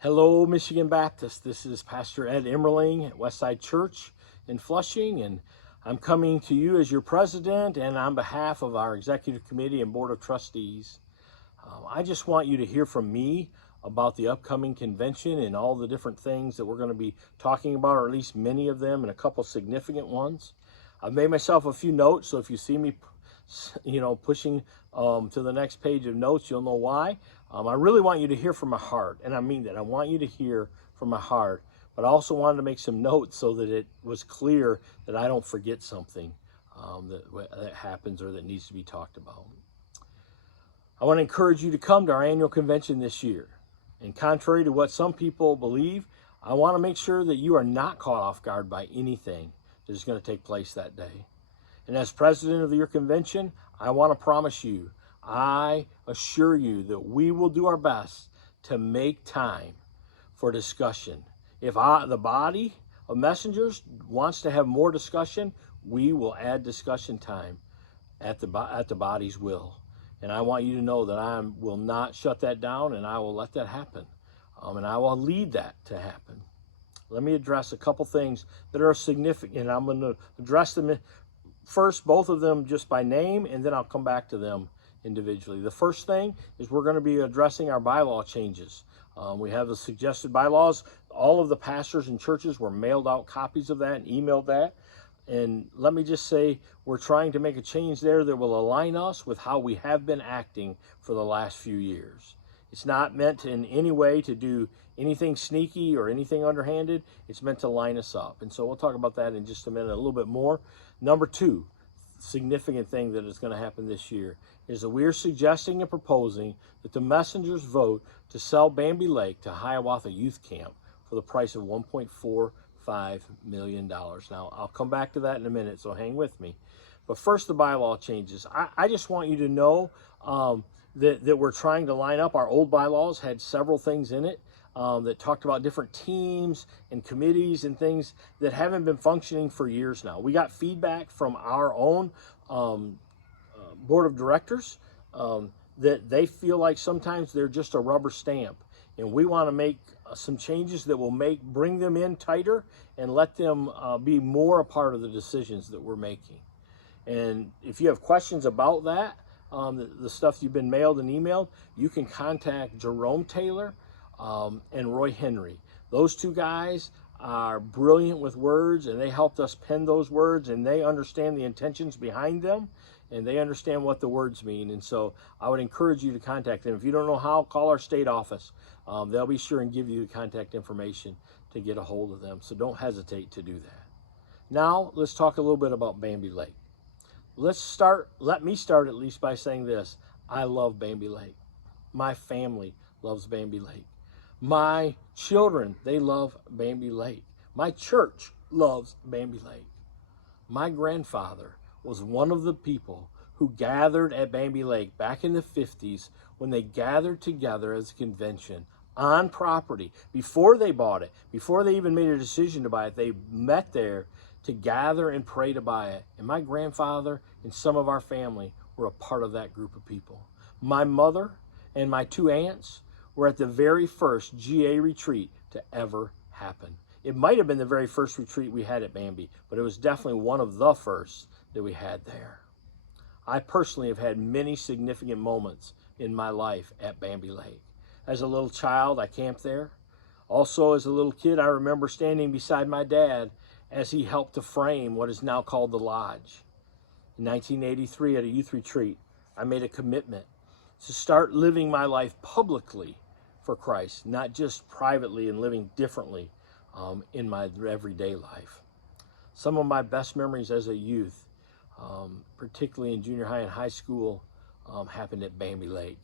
Hello, Michigan Baptist. This is Pastor Ed Immerling at Westside Church in Flushing, and I'm coming to you as your president and on behalf of our executive committee and board of trustees. I just want you to hear from me about the upcoming convention and all the different things that we're going to be talking about, or at least many of them, and a couple significant ones. I've made myself a few notes, so if you see me pushing to the next page of notes, you'll know why. I really want you to hear from my heart, and I mean that. I want you to hear from my heart, but I also wanted to make some notes so that it was clear that I don't forget something that happens or that needs to be talked about. I want to encourage you to come to our annual convention this year. And contrary to what some people believe, I want to make sure that you are not caught off guard by anything that is going to take place that day. And as president of your convention, I want to promise you, I assure you that we will do our best to make time for discussion. If the body of messengers wants to have more discussion, we will add discussion time at the body's will. And I want you to know that I will not shut that down, and I will let that happen. And I will lead that to happen. Let me address a couple things that are significant. I'm going to address them first, both of them just by name, and then I'll come back to them individually. The first thing is we're going to be addressing our bylaw changes. We have the suggested bylaws. All of the pastors and churches were mailed out copies of that and emailed that. And let me just say, we're trying to make a change there that will align us with how we have been acting for the last few years. It's not meant in any way to do anything sneaky or anything underhanded. It's meant to line us up. And so we'll talk about that in just a minute, a little bit more. Number two, significant thing that is going to happen this year is that we're suggesting and proposing that the messengers vote to sell Bambi Lake to Hiawatha Youth Camp for the price of $1.45 million. Now, I'll come back to that in a minute, so hang with me. But first, the bylaw changes. I just want you to know that we're trying to line up. Our old bylaws had several things in it that talked about different teams and committees and things that haven't been functioning for years now. We got feedback from our own board of directors that they feel like sometimes they're just a rubber stamp. And we want to make some changes that will bring them in tighter and let them be more a part of the decisions that we're making. And if you have questions about that, the stuff you've been mailed and emailed, you can contact Jerome Taylor and Roy Henry. Those two guys are brilliant with words, and they helped us pen those words, and they understand the intentions behind them, and they understand what the words mean. And so I would encourage you to contact them. If you don't know how, call our state office. They'll be sure and give you the contact information to get a hold of them. So don't hesitate to do that. Now let's talk a little bit about Bambi Lake. Let me start at least by saying this. I love Bambi Lake. My family loves Bambi Lake. My children, they love Bambi Lake. My church loves Bambi Lake. My grandfather was one of the people who gathered at Bambi Lake back in the 50s when they gathered together as a convention on property. Before they bought it, before they even made a decision to buy it, they met there to gather and pray to buy it. And my grandfather and some of our family were a part of that group of people. My mother and my two aunts were at the very first GA retreat to ever happen. It might have been the very first retreat we had at Bambi, but it was definitely one of the first that we had there. I personally have had many significant moments in my life at Bambi Lake. As a little child, I camped there. Also, as a little kid, I remember standing beside my dad as he helped to frame what is now called the Lodge. In 1983, at a youth retreat, I made a commitment to start living my life publicly for Christ, not just privately and living differently in my everyday life. Some of my best memories as a youth, particularly in junior high and high school, happened at Bambi Lake.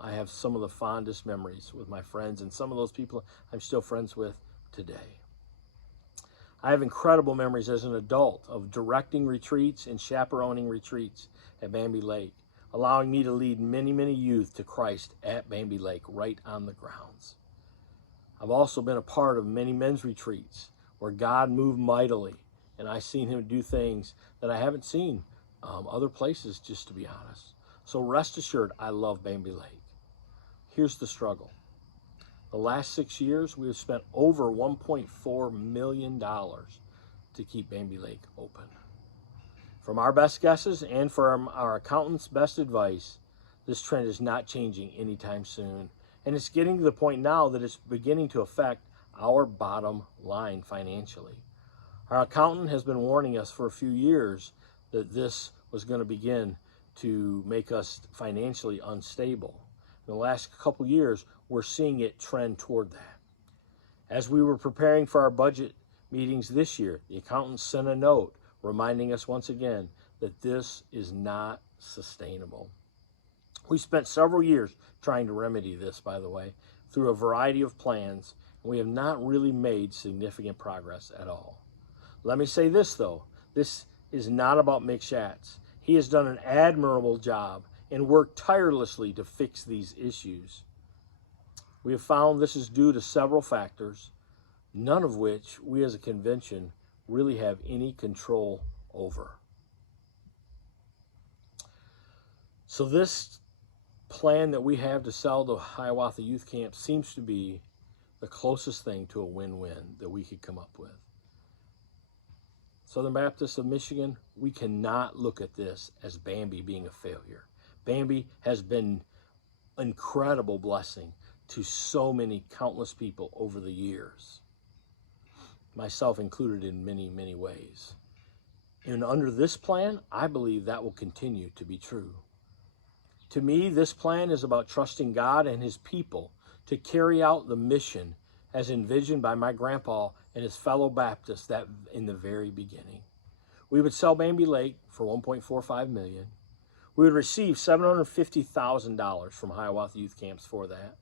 I have some of the fondest memories with my friends, and some of those people I'm still friends with today. I have incredible memories as an adult of directing retreats and chaperoning retreats at Bambi Lake, allowing me to lead many, many youth to Christ at Bambi Lake, right on the grounds. I've also been a part of many men's retreats where God moved mightily, and I've seen him do things that I haven't seen other places, just to be honest. So rest assured, I love Bambi Lake. Here's the struggle. The last 6 years, we have spent over $1.4 million to keep Bambi Lake open. From our best guesses and from our accountant's best advice, this trend is not changing anytime soon. And it's getting to the point now that it's beginning to affect our bottom line financially. Our accountant has been warning us for a few years that this was going to begin to make us financially unstable. In the last couple years, we're seeing it trend toward that. As we were preparing for our budget meetings this year, the accountant sent a note reminding us once again that this is not sustainable. We spent several years trying to remedy this, by the way, through a variety of plans, and we have not really made significant progress at all. Let me say this, though. This is not about Mick Schatz. He has done an admirable job and worked tirelessly to fix these issues. We have found this is due to several factors, none of which we as a convention really have any control over. So this plan that we have to sell the Hiawatha Youth Camp seems to be the closest thing to a win-win that we could come up with. Southern Baptists of Michigan, we cannot look at this as Bambi being a failure. Bambi has been an incredible blessing to so many countless people over the years, myself included in many, many ways. And under this plan, I believe that will continue to be true. To me, this plan is about trusting God and his people to carry out the mission as envisioned by my grandpa and his fellow Baptists that in the very beginning. We would sell Bambi Lake for $1.45 million. We would receive $750,000 from Hiawatha Youth Camps for that.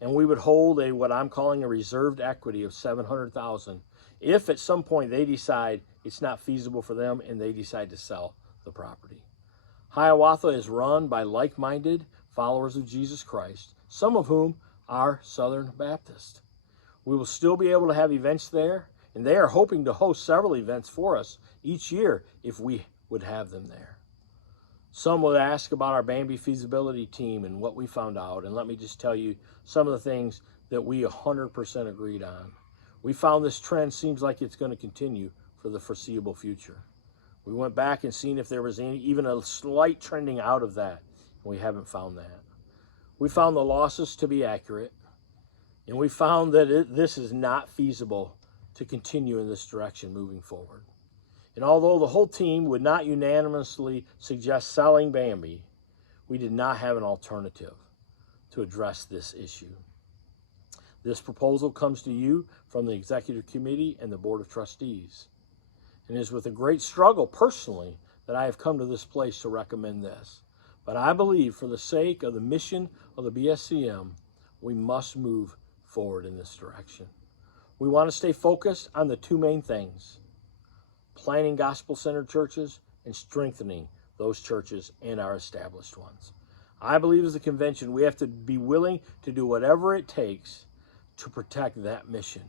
And we would hold what I'm calling a reserved equity of $700,000 if at some point they decide it's not feasible for them and they decide to sell the property. Hiawatha is run by like-minded followers of Jesus Christ, some of whom are Southern Baptist. We will still be able to have events there, and they are hoping to host several events for us each year if we would have them there. Some would ask about our Bambi feasibility team and what we found out, and let me just tell you some of the things that we 100% agreed on. We found this trend seems like it's going to continue for the foreseeable future. We went back and seen if there was even a slight trending out of that, and we haven't found that. We found the losses to be accurate, and we found that this is not feasible to continue in this direction moving forward. And although the whole team would not unanimously suggest selling Bambi, we did not have an alternative to address this issue. This proposal comes to you from the Executive Committee and the Board of Trustees. And it is with a great struggle personally that I have come to this place to recommend this. But I believe for the sake of the mission of the BSCM, we must move forward in this direction. We want to stay focused on the two main things: planting gospel-centered churches and strengthening those churches and our established ones. I believe as a convention, we have to be willing to do whatever it takes to protect that mission.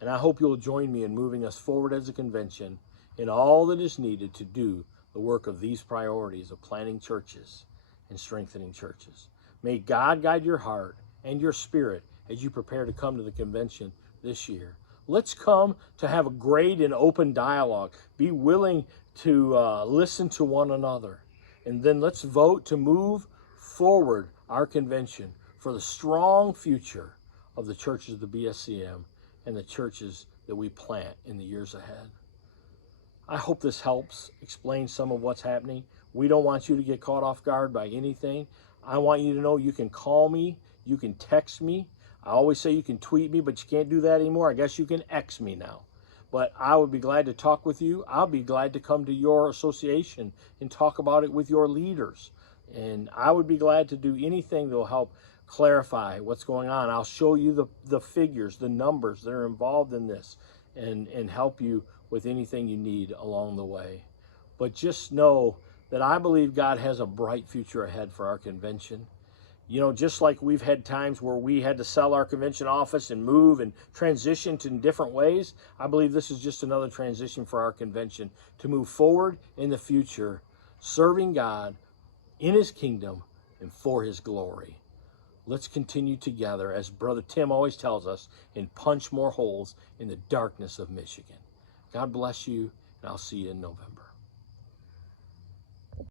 And I hope you'll join me in moving us forward as a convention in all that is needed to do the work of these priorities of planting churches and strengthening churches. May God guide your heart and your spirit as you prepare to come to the convention this year. Let's come to have a great and open dialogue. Be willing to listen to one another. And then let's vote to move forward our convention for the strong future of the churches of the BSCM and the churches that we plant in the years ahead. I hope this helps explain some of what's happening. We don't want you to get caught off guard by anything. I want you to know you can call me, you can text me. I always say you can tweet me, but you can't do that anymore. I guess you can X me now. But I would be glad to talk with you. I'll be glad to come to your association and talk about it with your leaders. And I would be glad to do anything that will help clarify what's going on. I'll show you the figures, the numbers that are involved in this, and help you with anything you need along the way. But just know that I believe God has a bright future ahead for our convention. You know, just like we've had times where we had to sell our convention office and move and transition to in different ways, I believe this is just another transition for our convention to move forward in the future, serving God in his kingdom and for his glory. Let's continue together, as Brother Tim always tells us, and punch more holes in the darkness of Michigan. God bless you, and I'll see you in November.